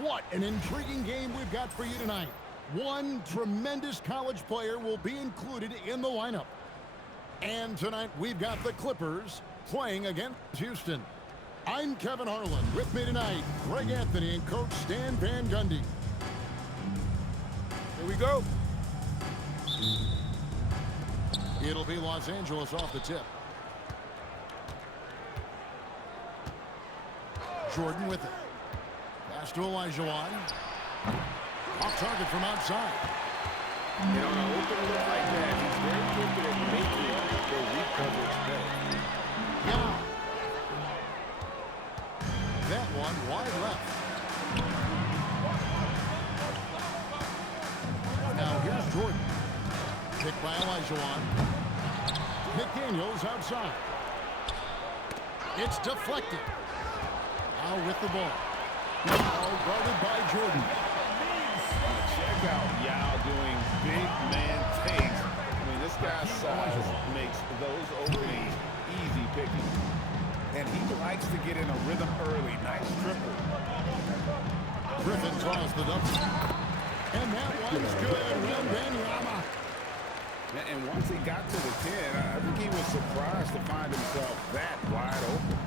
What an intriguing game we've got for you tonight. One tremendous college player will be included in the lineup. And tonight we've got the Clippers playing against Houston. I'm Kevin Harlan. With me tonight, Greg Anthony and Coach Stan Van Gundy. Here we go. It'll be Los Angeles off the tip. Jordan with it. Pass to Olajuwon. Off target from outside. You know, on an open look like that, he's very good at making the weak coverage better. Yeah. That one wide left. Now here's Jordan. Picked by Olajuwon. McDaniels outside. It's deflected. Now with the ball. Now guarded by Jordan. Check out Yao doing big man takes. I mean, this guy's size makes those openings easy picking. And he likes to get in a rhythm early. Nice triple. Griffin draws the double. And that one's good. Wembanyama. And once he got to the 10, I think he was surprised to find himself that wide open.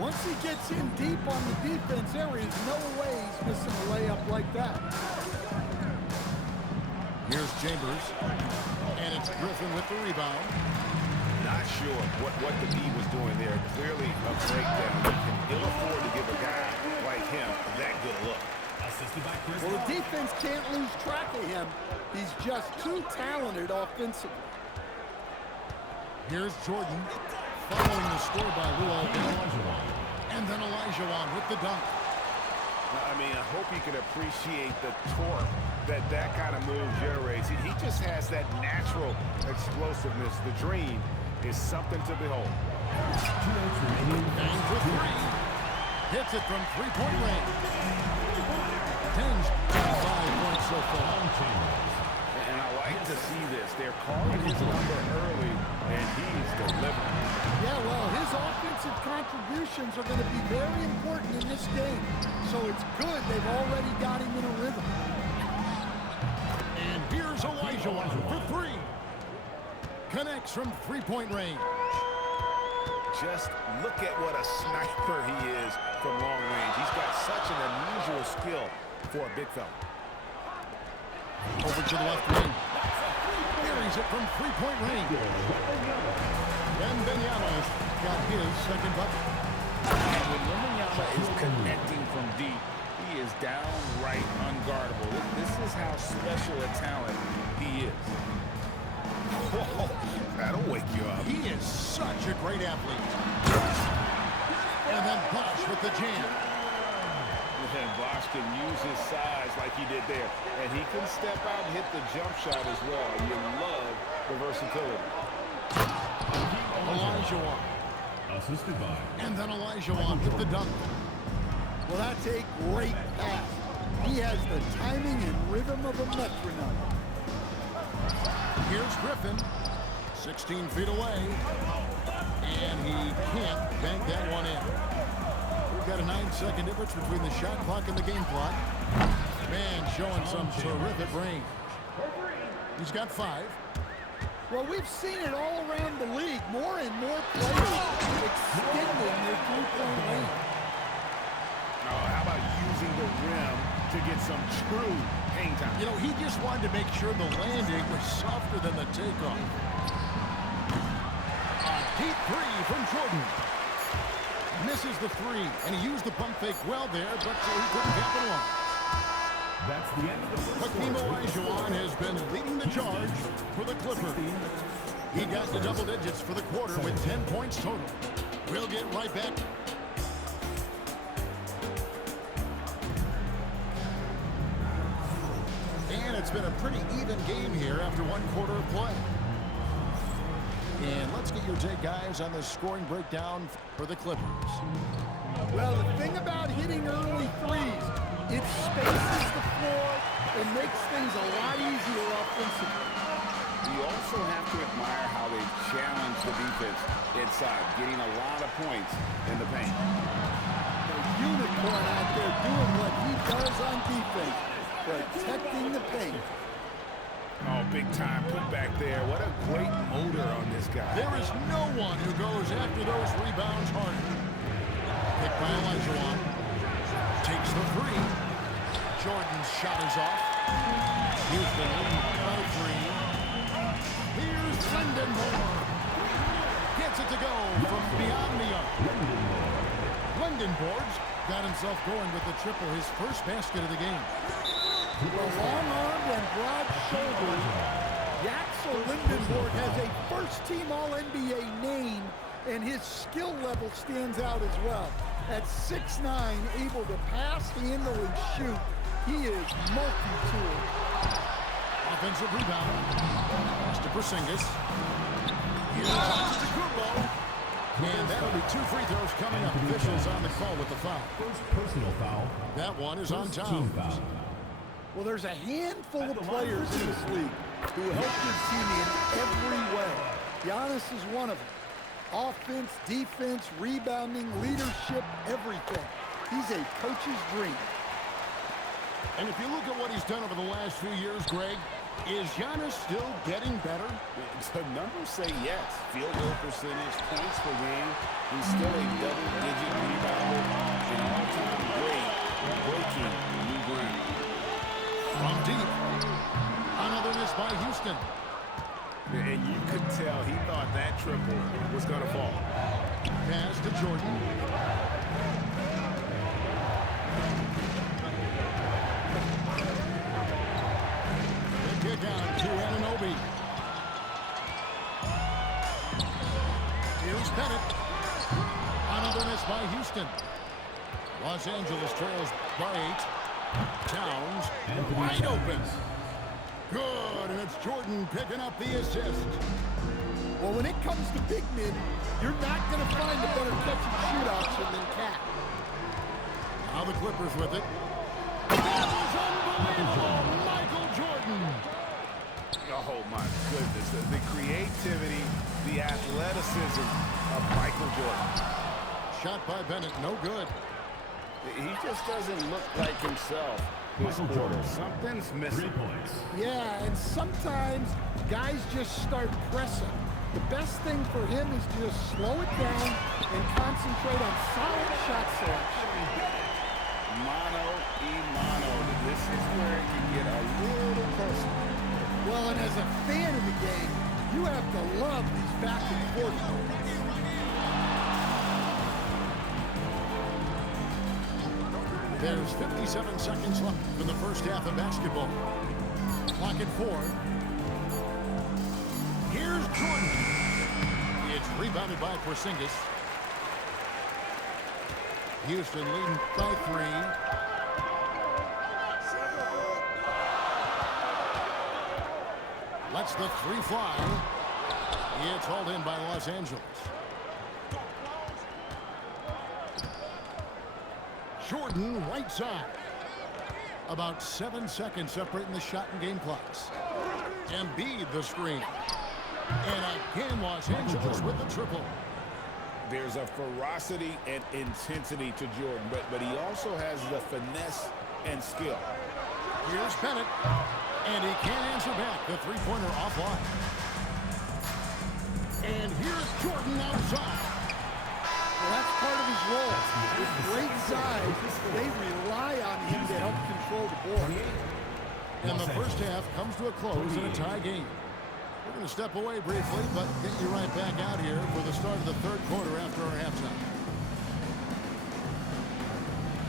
Once he gets in deep on the defense, there is no way he's missing a layup like that. Here's Chambers. And it's Griffin with the rebound. Not sure what the D was doing there. Clearly a breakdown. You can ill afford to give a guy like him that good look. Well, the defense can't lose track of him. He's just too talented offensively. Here's Jordan. Following the score by Lou Olajuwon. And then Olajuwon with the dunk. I mean, I hope you can appreciate the torque that kind of move generates. He just has that natural explosiveness. The dream is something to behold. Bang for three. Hits it from three-point range. 10's 5 points so far. And I like to see this. They're calling his number early, and he's delivering. Yeah, well, his offensive contributions are going to be very important in this game. So it's good they've already got him in a rhythm. And here's Olajuwon for three. Connects from three-point range. Just look at what a sniper he is from long range. He's got such an unusual skill for a big fella. Over to the left wing. Buries it from three-point range. Wembanyama's got his second bucket. And when Wembanyama is connecting from deep, he is downright unguardable. This is how special a talent he is. Whoa, that'll wake you up. He is such a great athlete. And then Bosh with the jam. And Bosh can use his size like he did there. And he can step out and hit the jump shot as well. You love the versatility. Olajuwon. Assisted by. And then Olajuwon with the dunk. Well, that's a great pass. He has the timing and rhythm of a metronome. Here's Griffin. 16 feet away. And he can't bank that one in. We've got a 9-second difference between the shot clock and the game clock. Man showing some terrific range. He's got 5. Well, we've seen it all around the league. More and more players extending their three-point range. How about using the rim to get some true hang time? You know, he just wanted to make sure the landing was softer than the takeoff. A deep three from Jordan. Misses the three, and he used the pump fake well there, but he couldn't capitalize. That's the end of the first Hakeem Olajuwon has been leading the charge for the Clippers. He got to double digits for the quarter with 10 points total. We'll get right back. And it's been a pretty even game here after one quarter of play. And let's get your take, guys, on the scoring breakdown for the Clippers. Well, the thing about hitting early threes, it spaces the floor and makes things a lot easier offensively. You also have to admire how they challenge the defense inside, getting a lot of points in the paint. The unicorn out there doing what he does protecting the paint. Oh, big time put back there. What a great motor on this guy. There is no one who goes after those rebounds harder. Picked by Olajuwon. Takes the three. Jordan's shot is off. Houston leading by 3. Here's Brendan Moore. Gets it to go from beyond the arc. Brendan Boards got himself going with the triple, his first basket of the game. Well, long-armed and broad-shouldered, Yaxel Lindenborg has a first-team All-NBA name, and his skill level stands out as well. At 6'9", able to pass, handle, and shoot, he is multi-tool. Offensive rebound. Pass to Porzingis. Here's Antetokounmpo. And that'll be 2 free throws coming up. Officials on the call with the foul. First personal foul. That one is on First team Towns. foul. Well, there's a handful of players in this league who help their team in every way. Giannis is one of them. Offense, defense, rebounding, leadership, everything. He's a coach's dream. And if you look at what he's done over the last few years, Greg, is Giannis still getting better? The numbers say yes. Field goal percentage, points per game. He's still a double-digit rebounder, an all-time great, breaking new ground. From deep. Another miss by Houston. And you could tell he thought that triple was going to fall. Pass to Jordan. The kick out to Anunoby. Here's Bennett. Another miss by Houston. Los Angeles trails by 8. Towns wide open. Good, and it's Jordan picking up the assist. Well, when it comes to big men, you're not going to find a better catch-and-shoot option than Cat. Now the Clippers with it. That was unbelievable, Michael Jordan. Oh, my goodness. The creativity, the athleticism of Michael Jordan. Shot by Bennett, no good. He just doesn't look like himself this Michael quarter. Jordan. Something's 3 missing. points. Yeah, and sometimes guys just start pressing. The best thing for him is to just slow it down and concentrate on solid shot selection. Mano y mano. This is where it can get a little personal. Well, and as a fan of the game, you have to love these back and forth moments. There's 57 seconds left in the first half of basketball. Clock at 4. Here's Jordan. It's rebounded by Porzingis. Houston leading by 3. Lets the 3 fly. It's hauled in by Los Angeles. Jordan right side. About 7 seconds separating the shot and game clocks. Embiid the screen. And again Los Angeles with the triple. There's a ferocity and intensity to Jordan, but he also has the finesse and skill. Here's Bennett. And he can't answer back. The three-pointer offline. And here's Jordan outside. Well, that's part of his role. With great size, they rely on him to help control the ball. And the first half comes to a close in a tie game. We're going to step away briefly, but get you right back out here for the start of the third quarter after our halftime.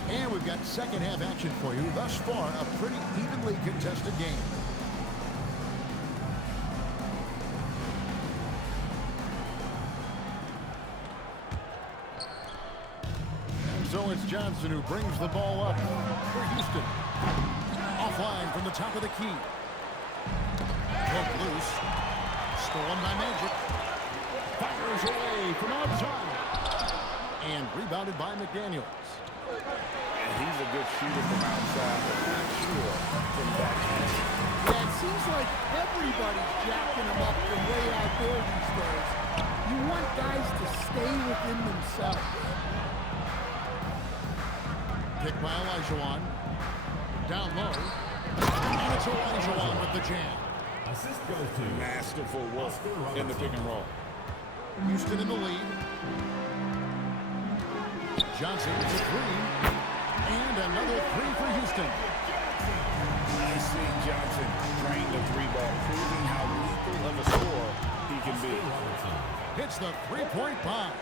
And we've got second half action for you. Thus far, a pretty evenly contested game. And so it's Johnson who brings the ball up for Houston. Offline from the top of the key. Hook loose. Stolen by Magic. Fires away from outside. And rebounded by McDaniels. And he's a good shooter from outside, but not sure from backhand. Yeah, it seems like everybody's jacking him up from way out there these days. You want guys to stay within themselves. Picked by Olajuwon. Down low. And it's Olajuwon with the jam. Assist goes to Masterful work in the pick and roll. Houston in the lead. Johnson with a three. And another three for Houston. Nice seeing Johnson drain the three ball, proving how lethal of a scorer he can be. Hits the three-point bomb.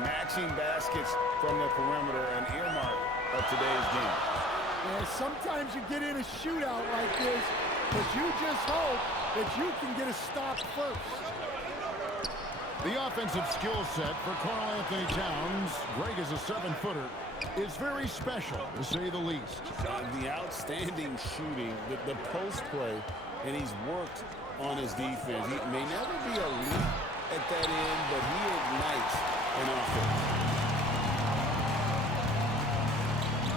Matching baskets from the perimeter, an earmark of today's game. Yeah, sometimes you get in a shootout like this, but you just hope that you can get a stop first. The offensive skill set for Karl Anthony Towns, Greg is a 7-footer, is very special, to say the least. The outstanding shooting, the post play, and he's worked on his defense. He may never be elite at that end, but he ignites an offense.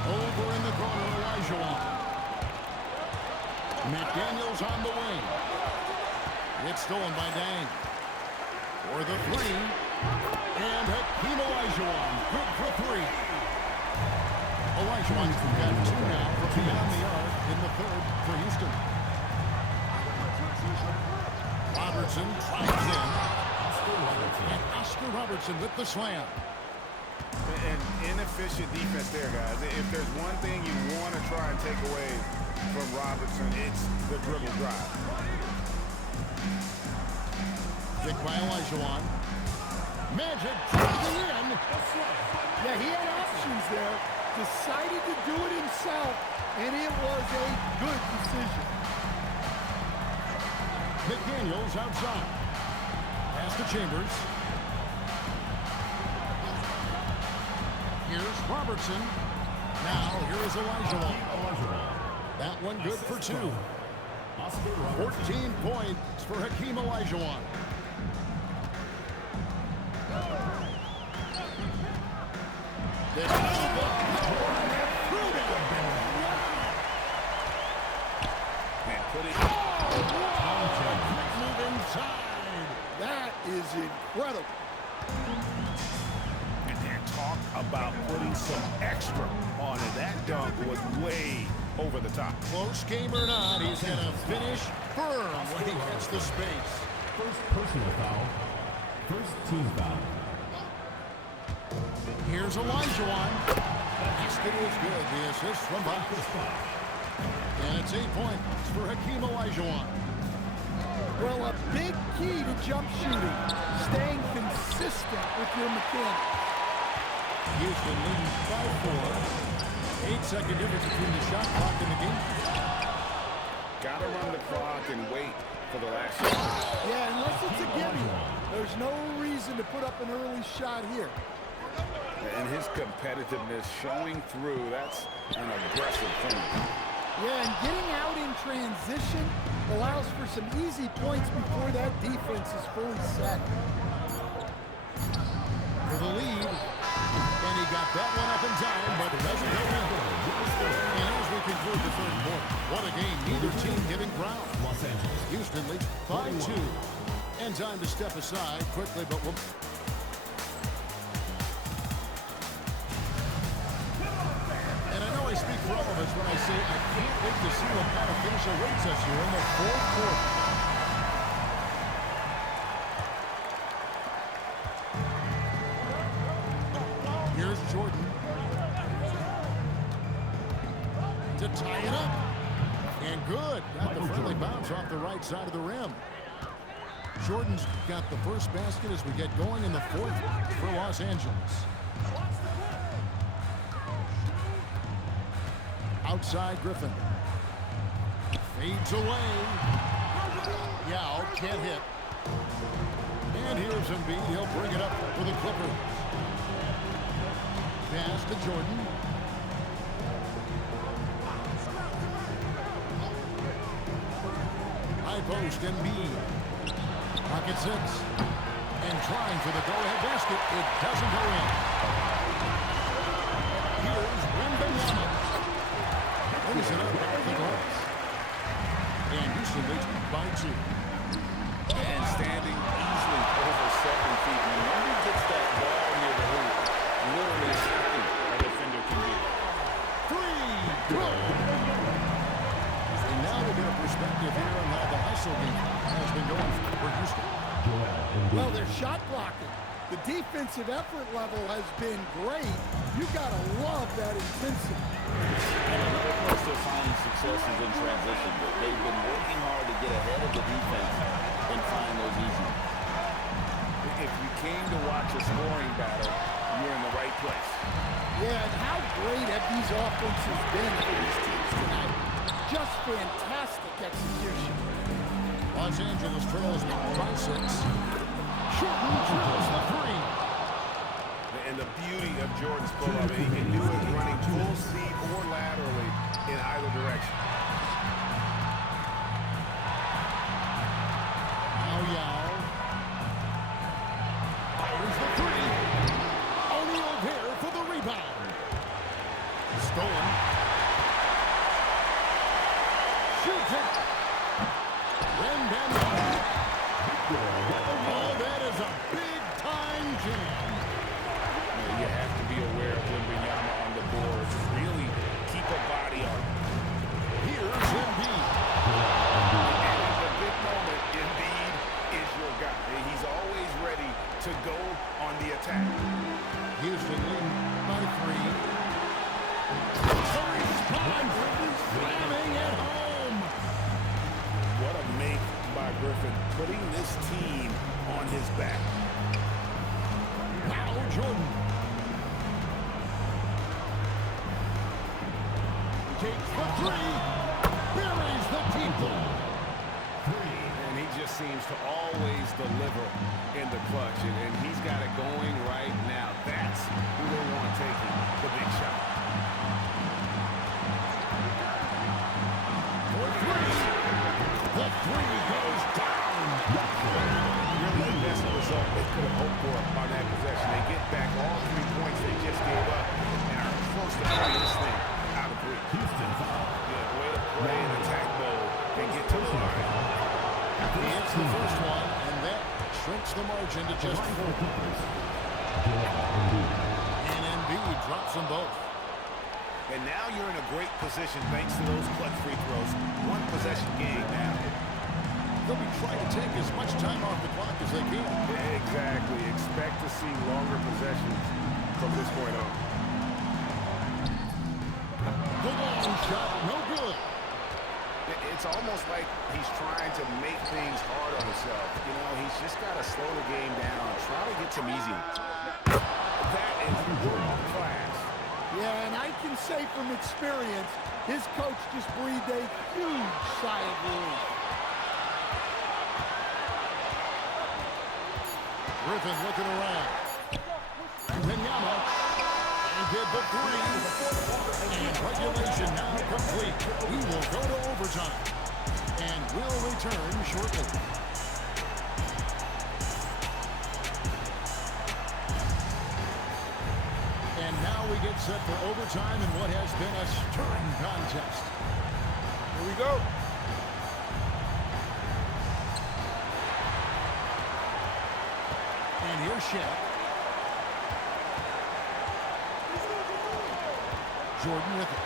Over in the corner, Olajuwon. McDaniels on the wing. It's stolen by Dang. For the three. And Hakeem Olajuwon, good for three. Olajuwon's got two now from beyond the arc in the third for Houston. Robertson climbs in. And Oscar Robertson with the slam. An inefficient defense there, guys. If there's one thing you want to try and take away from Robertson, it's the dribble drive. Pick by Olajuwon. Magic dropping in. Yeah, he had options there. Decided to do it himself, and it was a good decision. McDaniels outside. Pass to Chambers. Here's Robertson. Now here is Olajuwon. That one good for two. 14 points for Hakeem Olajuwon. And put it Move inside. That is incredible. and talk about putting some extra on it. That dunk was way over the top. Close game or not, he's going to finish firm when he hits the space. First personal foul. First team foul. Here's Olajuwon. Basket is good. The assist from Bob. And it's 8 points for Hakeem Olajuwon. Well, a big key to jump shooting, staying consistent with your mechanics. Houston leads by 4. 8-second difference between the shot clock and the game. Got to run the clock and wait for the last shot. Yeah, unless it's a gimme, there's no reason to put up an early shot here. And his competitiveness showing through, that's an aggressive thing. Yeah, and getting out in transition allows for some easy points before that defense is fully set. For the lead. And he got that one up in time, but it doesn't go in. And as we conclude the third quarter, what a game. Neither team giving ground. Los Angeles. Houston leads 5-2. And time to step aside quickly, but we'll... And I know I speak for all of us when I say I can't wait to see what kind of finish awaits us here in the fourth quarter. Here's Jordan to tie it up. And good. Got the friendly bounce off the right side of the rim. Jordan's got the first basket as we get going in the fourth for Los Angeles. Outside Griffin. Fades away. Yao can't hit. And here's Embiid. He'll bring it up for the Clippers. Pass to Jordan. High post, Embiid. Pocket 6. And trying for the go-ahead basket. It doesn't go in. Here's Wembanyama. Brings it up off the glass. And Houston leads by 2. And standing easily over 7 feet. When he gets that ball near the hoop, literally something a defender can do. 3. Good. now we'll get a perspective here on how the hustle game has been going for Houston. Joel Embiid. Well, they're shot blocking. The defensive effort level has been great. You got to love that intensity. And another place they're finding successes in transition, but they've been working hard to get ahead of the defense and find those easy. If you came to watch a scoring battle, you're in the right place. Yeah, and how great have these offenses been for these teams tonight? Just fantastic execution. Los Angeles trails by 6. Jordan drills the 3. And the beauty of Jordan's pull-up, he can do it running full speed or laterally in either direction. Yao. Fires the 3. O'Neal there for the rebound. Stolen. Shoots it. Wembanyama. Oh, that is a big-time jam. You have to be aware of Wembanyama on the boards. Really keep a body on him. Here's Embiid. And in the big moment, Embiid is your guy. He's always ready to go on the attack. Houston leading by 3. Three-spot Griffin slamming at home. What a make by Griffin, putting this team on his back. Now Jordan. Takes the 3. Buries the deep ball. And he just seems to always deliver in the clutch. And he's got it going right now. That's who they want taking the big shot. For 3. The 3 goes down. Really the best result they could have hoped for on that possession. They get back all 3 points they just gave up and are close to putting this thing out of reach. Houston foul. Yeah, way to play an attack mode and get to the line. He hits the first one, and that shrinks the margin to just 4 points. Joel Embiid. And Embiid drops them both. And now you're in a great position thanks to those clutch free throws. 1 possession game now. They'll be trying to take as much time off the clock as they can. Exactly. Expect to see longer possessions from this point on. The long shot, no good. It's almost like he's trying to make things hard on himself. You know, he's just got to slow the game down, try to get some easy ones. That is world class. Yeah, and I can say from experience, his coach just breathed a huge sigh of relief. Griffin looking around. Wembanyama did the 3. And regulation now complete. We will go to overtime. And we'll return shortly. And now we get set for overtime in what has been a stirring contest. Here we go. And here's Shaq. Jordan with it.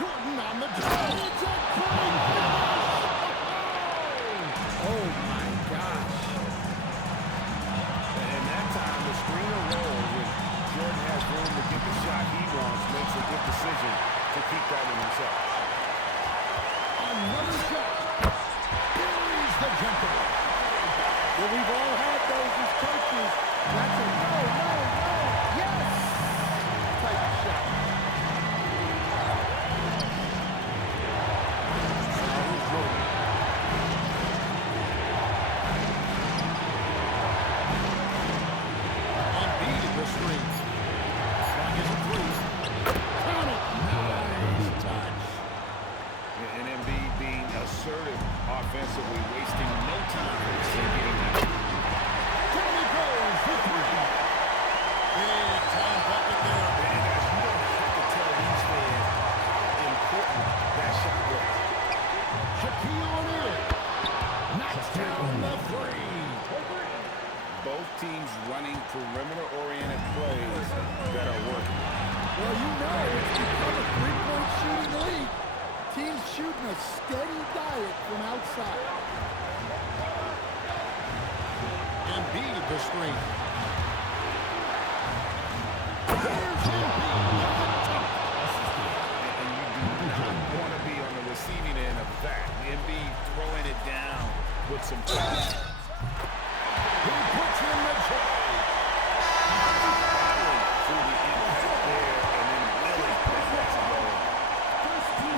Jordan on the drive. It's a great finish. Oh, my gosh. And that time the screener rolls and Jordan has room to get the shot he wants, makes a good decision to keep that in himself. Another shot. Buries the jumper. Well, we've all had those as coaches. That's a no, yes type of shot. Embiid at the screen. Clock is at 3. Count it. Nice touch. And Embiid being assertive offensively, wasting no time in getting that. Down he goes for 3. Big time bucket there. And guys, you don't have to tell these fans how important that shot was. Shaquille O'Neal knocks down the 3. Both teams running perimeter-oriented plays that are working. Well, you know it's become a 3-point shooting league. Teams shooting a steady that. Embiid throwing it down with some power. He puts in the tray. Through the impact there, and then Willie gets it going.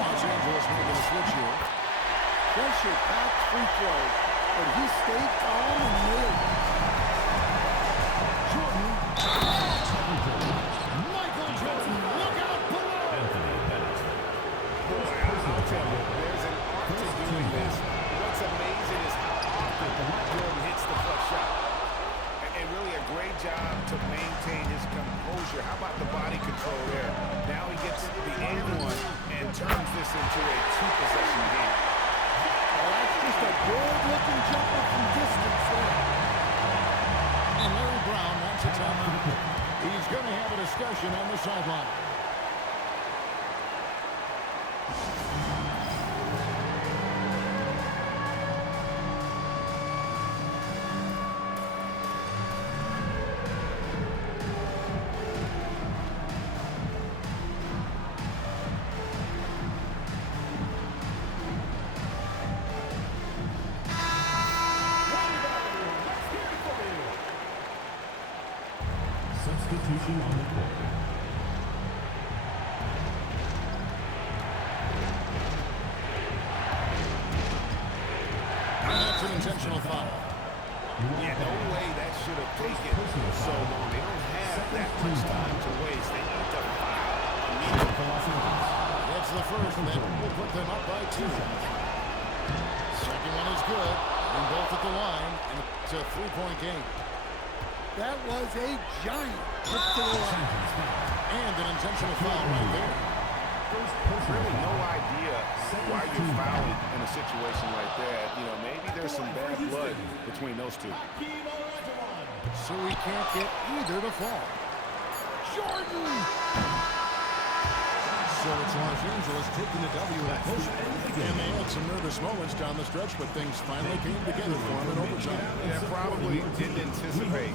Los Angeles making a switch here. Pressure packed free throw, but he stayed calm and nailed it. Jordan. Michael Jordan, look out below. Boy, I'll tell you, there's an art to doing this. What's amazing is how often Jordan hits the flush shot. And really a great job to maintain his composure. How about the body control there? Now he gets the and one and turns this into a two-possession game. Well, that's just a good-looking jumper from distance there. And Larry Brown wants a timeout. He's going to have a discussion on the sideline. Substitution on the court. And that's an intentional foul. Yeah, no way that should have taken so long. They don't have that much time to waste. They need to foul immediately. That's the first, and that will put them up by 2. Second one is good, and both at the line, and it's a 3-point game. That was a giant trip to the line. And an intentional foul right there. Really no idea why you're fouling in a situation like that. You know, maybe there's some bad blood between those two. So we can't get either to fall. Jordan! So it's Los Angeles taking the W in a close one. And they had some nervous moments down the stretch, but things finally came together for them in overtime. That probably didn't anticipate.